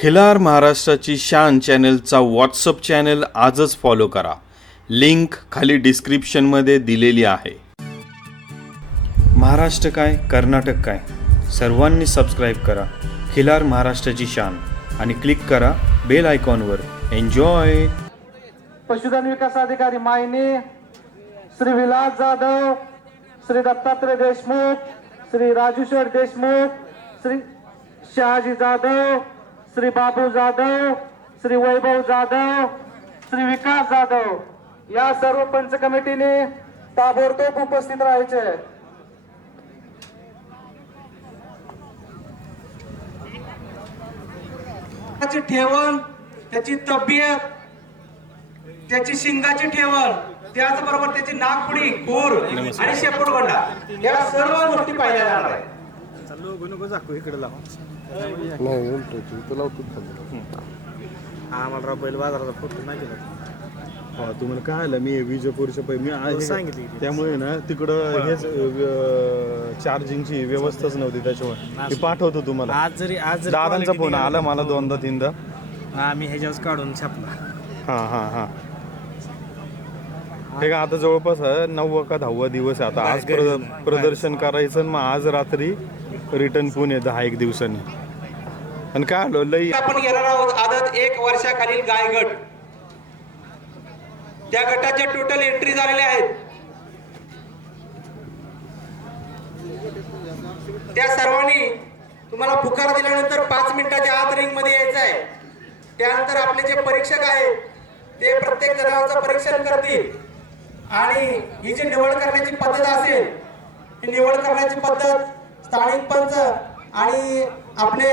खिलार महाराष्ट्राची शान चॅनलचा WhatsApp channel आजच फॉलो करा. लिंक खाली डिस्क्रिप्शनमध्ये दिलेली आहे. महाराष्ट्र काय, कर्नाटक काय, सर्वांनी सबस्क्राईब करा खिलार महाराष्ट्राची शान आणि क्लिक करा बेल आयकॉनवर. एन्जॉय. पशुधन विकास अधिकारी मायनी श्री विलास जाधव, श्री दत्तात्रय देशमुख, श्री राजूशेठ देशमुख, श्री शहाजी जाधव, श्री बाबू जाधव, श्री वैभव जाधव, श्री विकास जाधव या सर्व पंच कमिटीने ताबडतोब उपस्थित राहायचे. त्याची ठेवण, त्याची तब्येत, त्याची शिंगाची ठेवण, त्याचबरोबर त्याची नागपुडी, खूर आणि शेपूटगोंडा या सर्व गोष्टी पाहिल्या जाणार आहेत. आम्हाला बैल बाजाराचा फोटो नाही दिला. हा तुम्हाला काय आलं, मी विजयपूरच्या मी आज सांगितली त्यामुळे ना तिकडं हेच चार्जिंगची व्यवस्थाच नव्हती, त्याच्यामुळे मी पाठवतो तुम्हाला. आज दादांचा फोन आला मला दोनदा तीनदा. आम्ही ह्याच्यावर काढून छापला. हां हां हां हे का आता जवळपास 9वा का 10वा दिवस आहे आता. आज प्रदर्शन करायचं मग आज रात्री रिटर्न पुणे 10-1 दिवसांनी. आणि काय आलो लई आपण घेणार आहोत आदत 1 वर्षाखालील गाय गट. त्या गटाच्या टोटल एंट्री झालेल्या आहेत. त्या सर्वांनी तुम्हाला पुकार दिल्यानंतर 5 मिनिटाच्या आत रिंग मध्ये यायचं आहे. त्यानंतर आपले जे परीक्षक आहेत ते प्रत्येक जनावरांचं परीक्षण करतील आणि ही जी निवड करण्याची पद्धत असेल, ही निवड करण्याची पद्धत स्थानिक पंच आणि आपले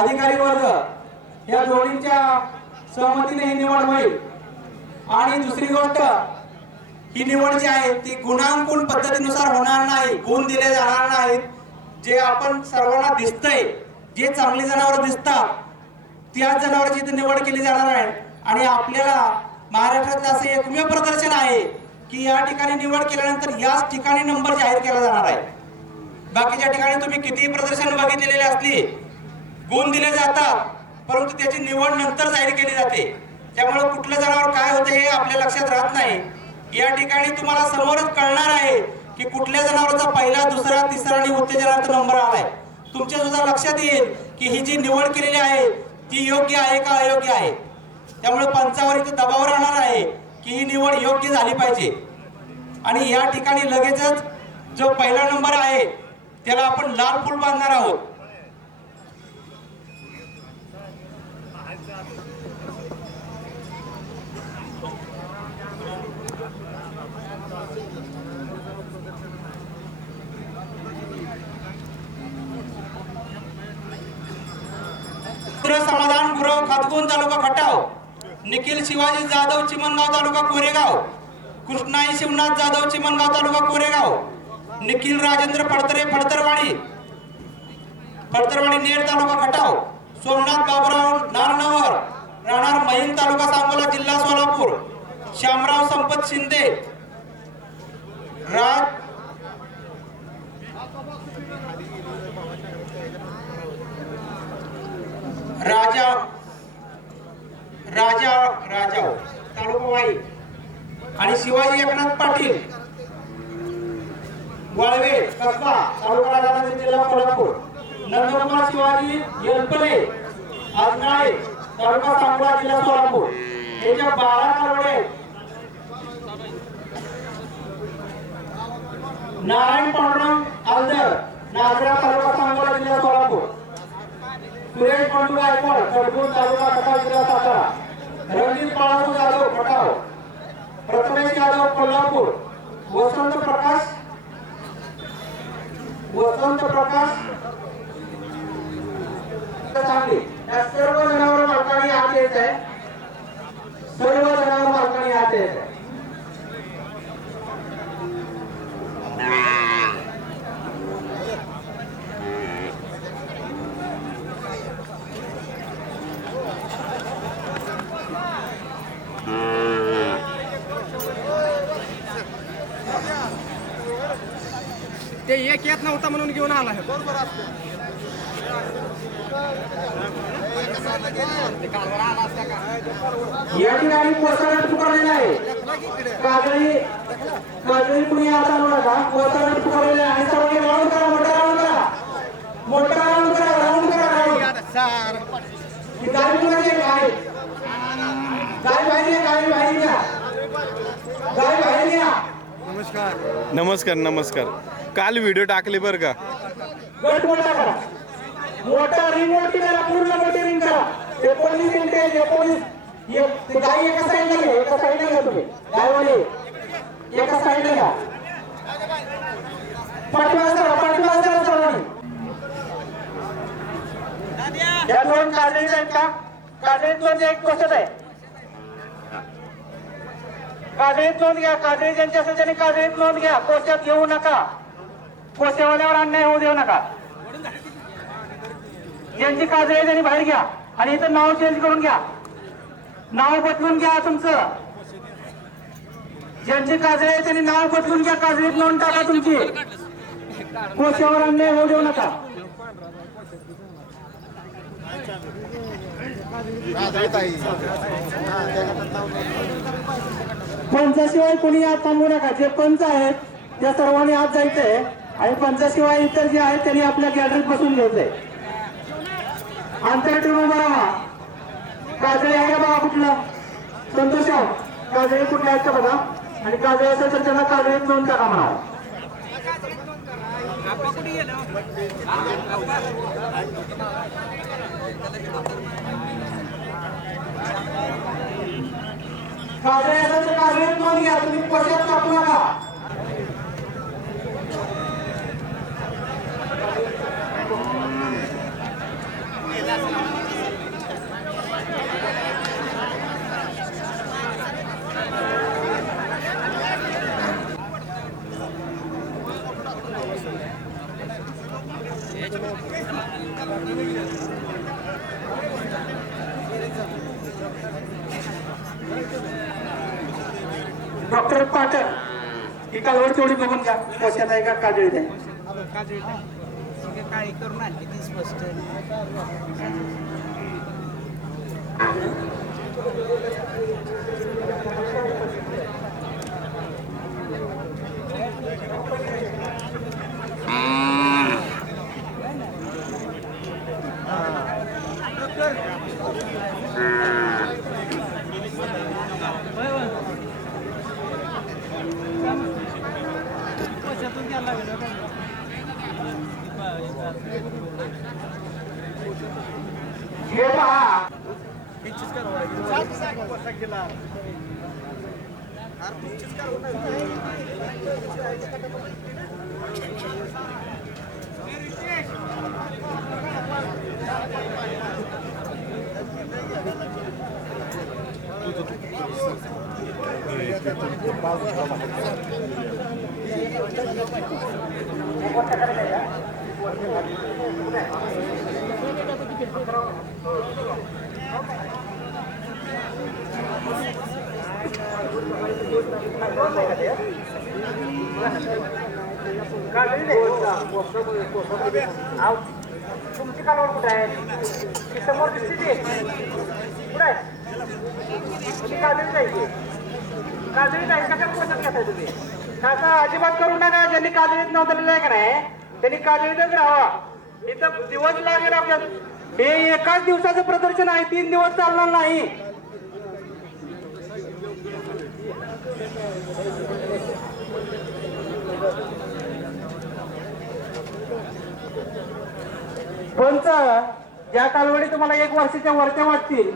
अधिकारी वर्ग या दोन्हींच्या सहमतीने ही निवड होईल. आणि दुसरी गोष्ट, ही निवड जी आहे ती गुणांकन पद्धतीनुसार होणार नाही, गुण दिले जाणार नाहीत. जे आपण सर्वांना दिसतंय, जे चांगली जनावर दिसतात त्याच जनावरांची इथे निवड केली जाणार आहे. आणि आपल्याला महाराष्ट्रात असे एकमेव प्रदर्शन आहे की या ठिकाणी निवड केल्यानंतर याच ठिकाणी नंबर जाहीर केला जाणार आहे. बाकीच्या ठिकाणी तुम्ही कितीही प्रदर्शन बघितलेले असली, गुण दिले जातात परंतु त्याची निवड नंतर जाहीर केली जाते. त्यामुळे कुठलं जनावर काय होते हे आपल्या लक्षात राहत नाही. या ठिकाणी तुम्हाला समोरच कळणार आहे की कुठल्या जनावरांचा पहिला, दुसरा, तिसरा आणि उत्तेजनार्थ नंबर आलाय. तुमच्या सुद्धा लक्षात येईल की ही जी निवड केलेली आहे ती योग्य आहे का अयोग्य आहे. त्यामुळे पंचावर इथे दबाव राहणार आहे की ही निवड योग्य झाली पाहिजे. आणि या ठिकाणी लगेचच जो पहिला नंबर आहे त्याला आपण लाल फूल बांधणार आहोत. समाधान गुरव खातगुण तालुका खटाव, निखिल शिवाजी जाधव चिमणगाव तालुका कोरेगाव, कृष्णाई शिवनाथ जाधव चिमणगाव तालुका कोरेगाव, निखिल राजेंद्र पडतरे फडतरवाडी नेर तालुका खटाव, सोमनाथ बाबुराव नारनवर राहणार महिम तालुका सांगोला जिल्हा सोलापूर, श्यामराव संपत शिंदे राजा तालुका वाई आणि शिवाजी एकनाथ पाटील वाळवे कसबा तालुका राजानगरी जिल्हा कोल्हापूर, नंदकुमार शिवाजी येलपले आजनाळे तालुका सांगोला जिल्हा सोलापूर. याच्या 12 कालवडे. नारायण पांडुरंग आलदर नागरा तालुका सांगोला जिल्हा सोलापूर, सुरेश बंडू गायकवाड कडगुण तालुका खटाव जिल्हा सातारा, रणजित बाळासाहेब जाधव खटाव, प्रथमेश यादव कोल्हापूर, वसंत प्रकाश सांगली. या सर्व जनावर मालकांनी आत यायचं आहे. सर्व जनावर मालकांनी आत यायचं आहे. ते एक येत नव्हता म्हणून घेऊन आला. बरोबर असतं. या ठिकाणी कोसारट पुकारलेला आहे. काजळी कुणी आता नका. कोसारट पुकारलेला आहे आणि सर्वांनी राऊंड करा, मोठा राऊंड करा, राऊंड करा. गाडी कुणाची आहे? गाय बाहेर घ्या. नमस्कार. काल व्हिडिओ टाकले बरं का. गट मोठा करा, मोठा रिंग मोठी करा, पूर्ण मोठी रिंग करा. 19 इंच 19. ते गाई एका साईडला घ्या, तुम्ही गायवाले एका साईडला घ्या. पाठीमागे सर्वांनी. या दोन काजळी आहेत का? काजळीत नोंद एक कोशत आहे. काजळीत नोंद घ्या. काजळी ज्यांची असेल त्यांनी काजळीत नोंद घ्या. कोशात घेऊ नका. कोशेवाल्यावर अन्याय होऊ देऊ नका. ज्यांची काजळी आहे त्यांनी बाहेर घ्या. आणि इथं नाव चेंज करून घ्या, नाव बदलून घ्या तुमचं. ज्यांची काजळी आहे त्यांनी नाव बदलून घ्या. काजळीत नोंद टाका तुमची. कोशावर अन्याय होऊ देऊ नका. पंचाशिवाय कोणी आत थांबू नका. जे पंच आहेत त्या सर्वांनी आत जायचंय आणि पंचाशिवाय इतर जे आहेत त्यांनी आपल्या गॅलरीत बसून घ्यायचंय. अंतर ठेवून उभा राहा. काजळी आहे का बघा कुठलं? संतोष काजळी कुठल्या आहेत का बघा. आणि काजळी असेल तर त्यांना काजळीत नोंद टाका म्हणा. काजळी असेल तर काजळीत नोंद घ्या. तुम्ही कोशात टाकू नका. डॉक्टर पाटण ही कालवड तेवढी बघून घ्या. कोशात आहे का काजळीत आहे? काही करून आणली ती स्पष्ट. हे पहा तुमची कालवड कुठे आहे? समोर दिसते कुठे आहे? तुम्ही काजळी जायची. काजळी जायची कशा पोषक घेताय तुम्ही? असं अजिबात करू नका. ज्यांनी काजळीत नव्हतं आहे का नाही त्यांनी काजळीतच राहावा. इथं दिवस लागेल आपल्यात. हे एकाच दिवसाचं प्रदर्शन आहे, 3 दिवस चालणार नाही. पंच ज्या कालवडी तुम्हाला 1 वर्षाच्या वरच्या वाटतील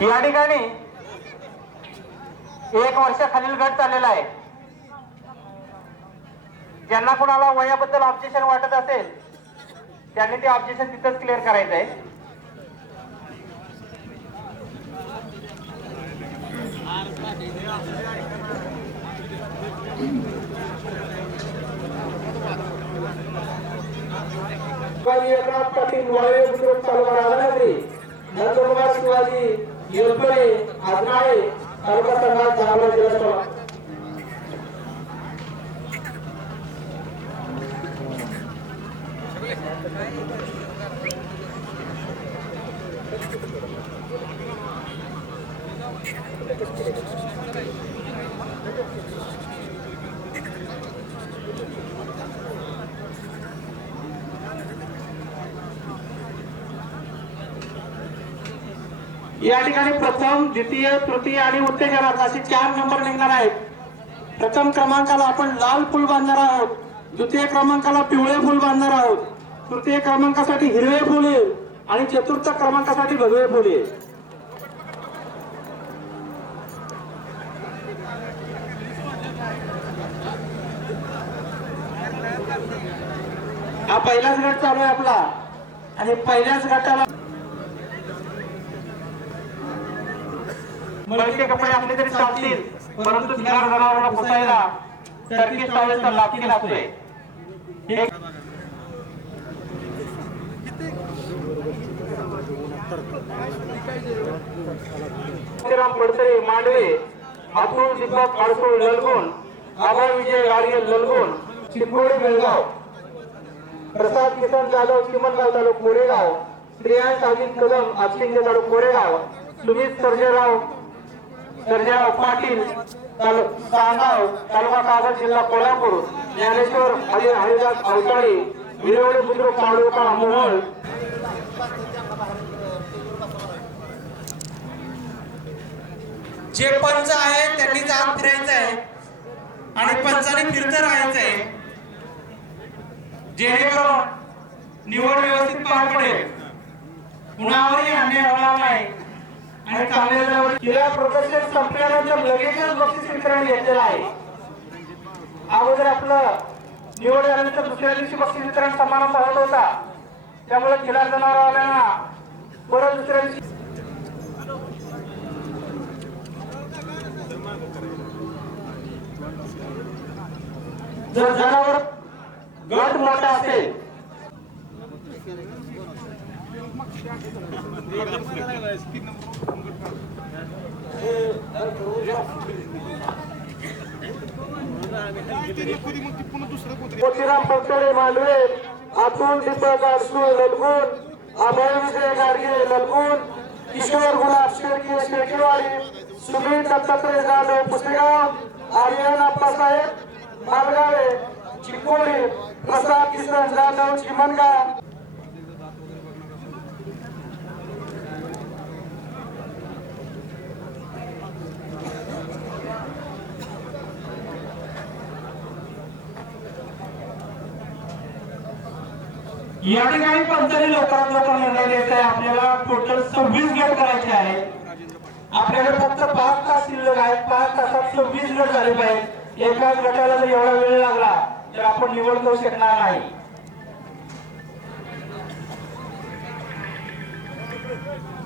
या ठिकाणी 1 वर्षाखालील गट चाललेला आहे. ज्यांना कोणाला वयाबद्दल ऑब्जेक्शन वाटत असेल त्यांनी ते ऑब्जेक्शन तिथंच क्लिअर करायचं आहे. शिवाजी एकनाथ पाटील वाळे बुद्रुक तालुका राधानगरी, नंदकुमार शिवाजी येलपरे आजनाळे तालुका संघात जामगाव जिल्हा सोलापूर. या ठिकाणी प्रथम, द्वितीय, तृतीय आणि उत्तेजनार्थ असे 4 नंबर निघणार आहेत. प्रथम क्रमांकाला आपण लाल फुल बांधणार आहोत, द्वितीय क्रमांकाला पिवळे फुल बांधणार आहोत, तृतीय क्रमांकासाठी हिरवे फुल येईल आणि चतुर्थ क्रमांकासाठी भगवे फुल येईल. हा पहिलाच गट चालू आहे आपला आणि पहिल्याच गटाला मलके कपडे असले तरी चालतील, परंतु शिकार जनावरांना पुसायला टर्की टॉवेलचा लागतील असतोय. पडतरे मांडवे, अतुल दीपक अडसूळ ललगुण, आभार विजय गाडगे ललगुण, चिकोडी बेळगाव, प्रसाद किसन जाधव चिमणगाव तालुका कोरेगाव, श्रेयांश अजित कदम आपशिंगे तालुका कोरेगाव, सुमित सर्जेराव पाटील सांगाव तालुका कागल जिल्हा कोल्हापूर, ज्ञानेश्वर अजय हरिदास अवताळे विरवडे बुद्रुक तालुका मोहोळ. जे पंच आहे त्यांनी जात फिरायचं आहे आणि पंचाने फिरत राहायचं आहे, जेणेकरून निवड व्यवस्थित पार पडेल, कुणावरही अन्याय होणार नाही आणि चांगल्या प्रदर्शन संपल्यानंतर लगेचच बक्षीस वितरण घेतलेलं आहे. अगोदर आपलं निवड झाल्यानंतर दुसऱ्या दिवशी बक्षीस वितरण समारंभ होत होता, त्यामुळे खिलार जनावरांना परत दुसऱ्या दिवशी जर जनावर गट मोठा असेल मोतीराम पक्कडे मांडवे, अतुल दीपक अडसूळ ललगुण, अभय विजय गाडगे ललगुण, किशोर गुलाब शेळके शेळकेवाडी, सुमित दत्तात्रय जाधव पुसेगाव, आर्यन अप्पासाहेब मालगावे चिकोडी, प्रसाद किसन जाधव चिमणगाव. या ठिकाणी पंचाने लवकरात लवकर निर्णय द्यायचा आहे. आपल्याला टोटल 26 गट करायचे आहे. आपल्याकडे फक्त 5 तास शिल्लक आहेत. 5 तासात 26 गट झाले पाहिजे. एकाच गटाला जर एवढा वेळ लागला तर आपण निवड करू शकणार नाही.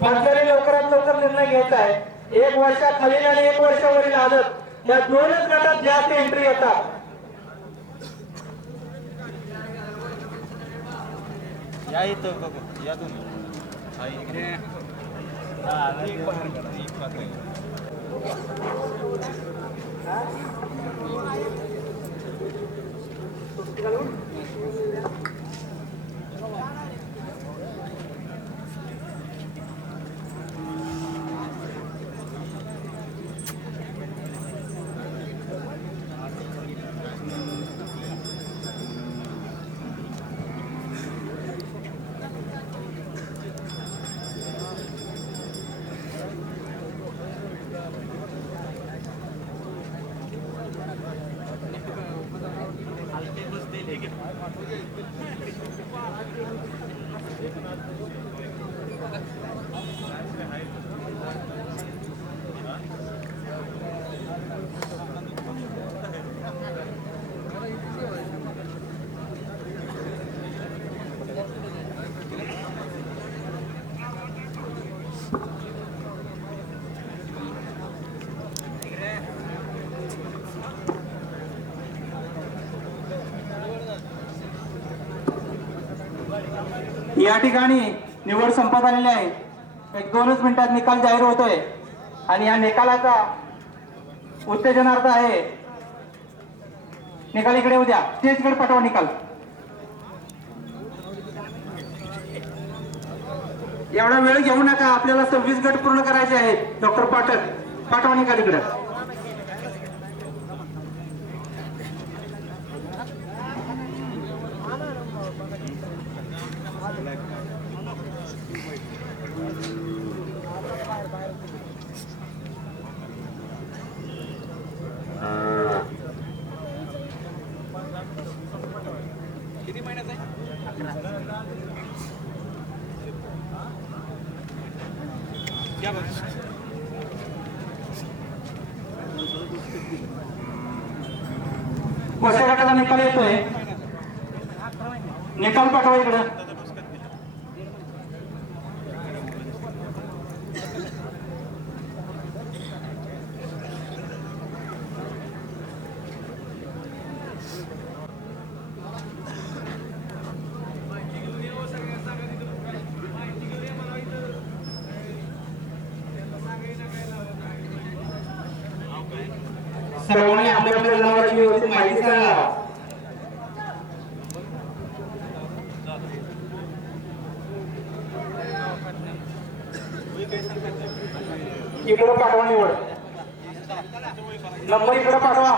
पंचाने लवकरात लवकर निर्णय घ्यायचा आहे. 1 वर्षाखालील आणि 1 वर्षावरील आदत या 2च गटात जास्त एंट्री येतात. या इथं बघू या तुम्ही हलके बसते या ठिकाणी निवड संपत आलेली आहे. एक 2च मिनिटात निकाल जाहीर होतोय आणि या निकालाचा उत्तेजनार्थ आहे. निकाल इकडे उद्या स्टेजकडे पाठवा निकाल. एवढा वेळ घेऊ नका, आपल्याला 26 गट पूर्ण करायचे आहेत. डॉक्टर पाठक पाठवा निकाल इकडे. कोणत्या गटाचा निकाल येतोय? निकाल पाठवा इकडं. सर्वांनी आपल्या आपल्या जनावरांची व्यवस्थित माहिती सांगा. इकडे पाठवा निवड. नंबर इकडे पाठवा.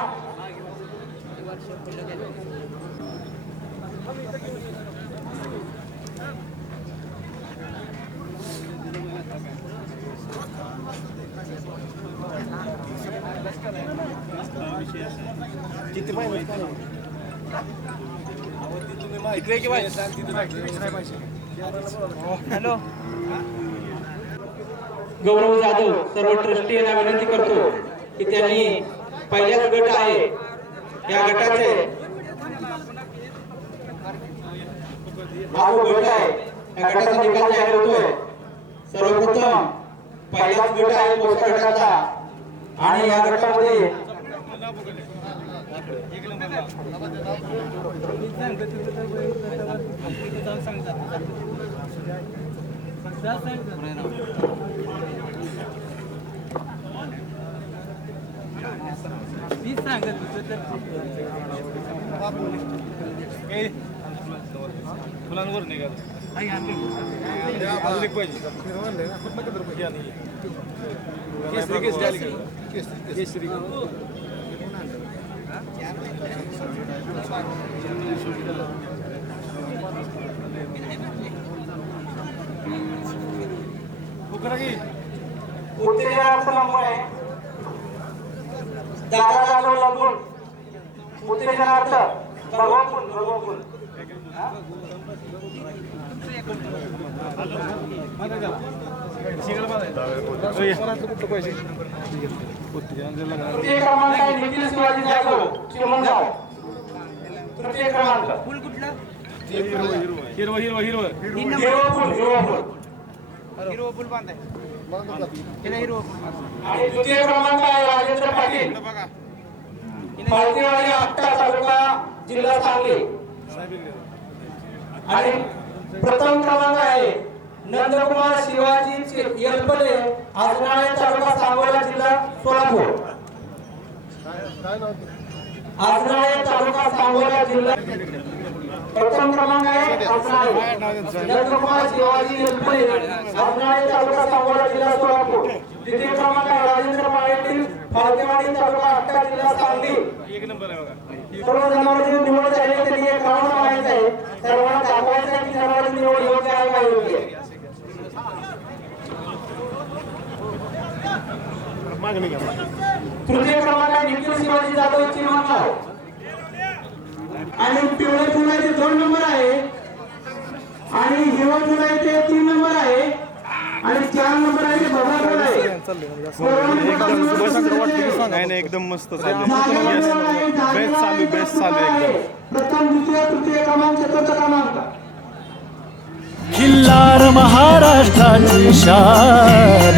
हॅलो गौरव जाधव सर्व ट्रस्टी यांना विनंती करतो की त्यांनी पहिलाच गट आहे या गटाचे हा जो गट आहे या गटाचा निकाल जाहीर होतोय. सर्वप्रथम पहिलाच गट आहे पोस्ट गटाचा आणि या गटामध्ये फुलांवर निघाल अजून एक पाहिजे केसरी उत्तेजनाचा नंबर आहे. दादा जाधव लागून उत्तेजनार्थ भगवान भगवान तृतीय क्रमांक आहे निखिल शिवाजी जाधव चिमणगाव. तृतीय क्रमांक फुल कुठला? हिरवा हिरवा हिरवा हिरवा फुल बांधाय. आणि तृतीय क्रमांक आहे राजेंद्र पाटील पालखीवाडी आष्टा तालुका जिल्हा सांगली. आणि प्रथम क्रमांक आहे नंदकुमार शिवाजी येलपले आजनाळे तालुका सांगोला जिल्हा सोलापूर. आजनाळे तालुका सांगोला जिल्हा प्रथम क्रमांक आहे आजनाळे नंदकुमार शिवाजी येलपले आजनाळे तालुका सांगोला जिल्हा सोलापूर. द्वितीय क्रमांक आहे राजेंद्र पाटील पालखीवाडी तालुका आष्टा जिल्हा सांगली. एक नंबर आहे बघा. सर्व जनावरांची निवड झाली तरी एक राऊंड मारायचं आहे. सर्वांना दाखवायचं आहे की जनावरांची निवड योग्य आहे का योग्य आहे. तृतीय क्रमांक आहे निखिल शिवाजी जाधव चिमणगाव. आणि पिवळे फुलाचे 2 नंबर आहे आणि हिरवा फुलाचे 3 नंबर आहे आणि 4 नंबर आहे ते भगवान आहे. नाही एकदम मस्त चालू बेस्ट चालू एकदम. प्रथम द्वितीय तृतीय क्रमांक चतुर्थ क्रमांक. खिल्लार महाराष्ट्राची शान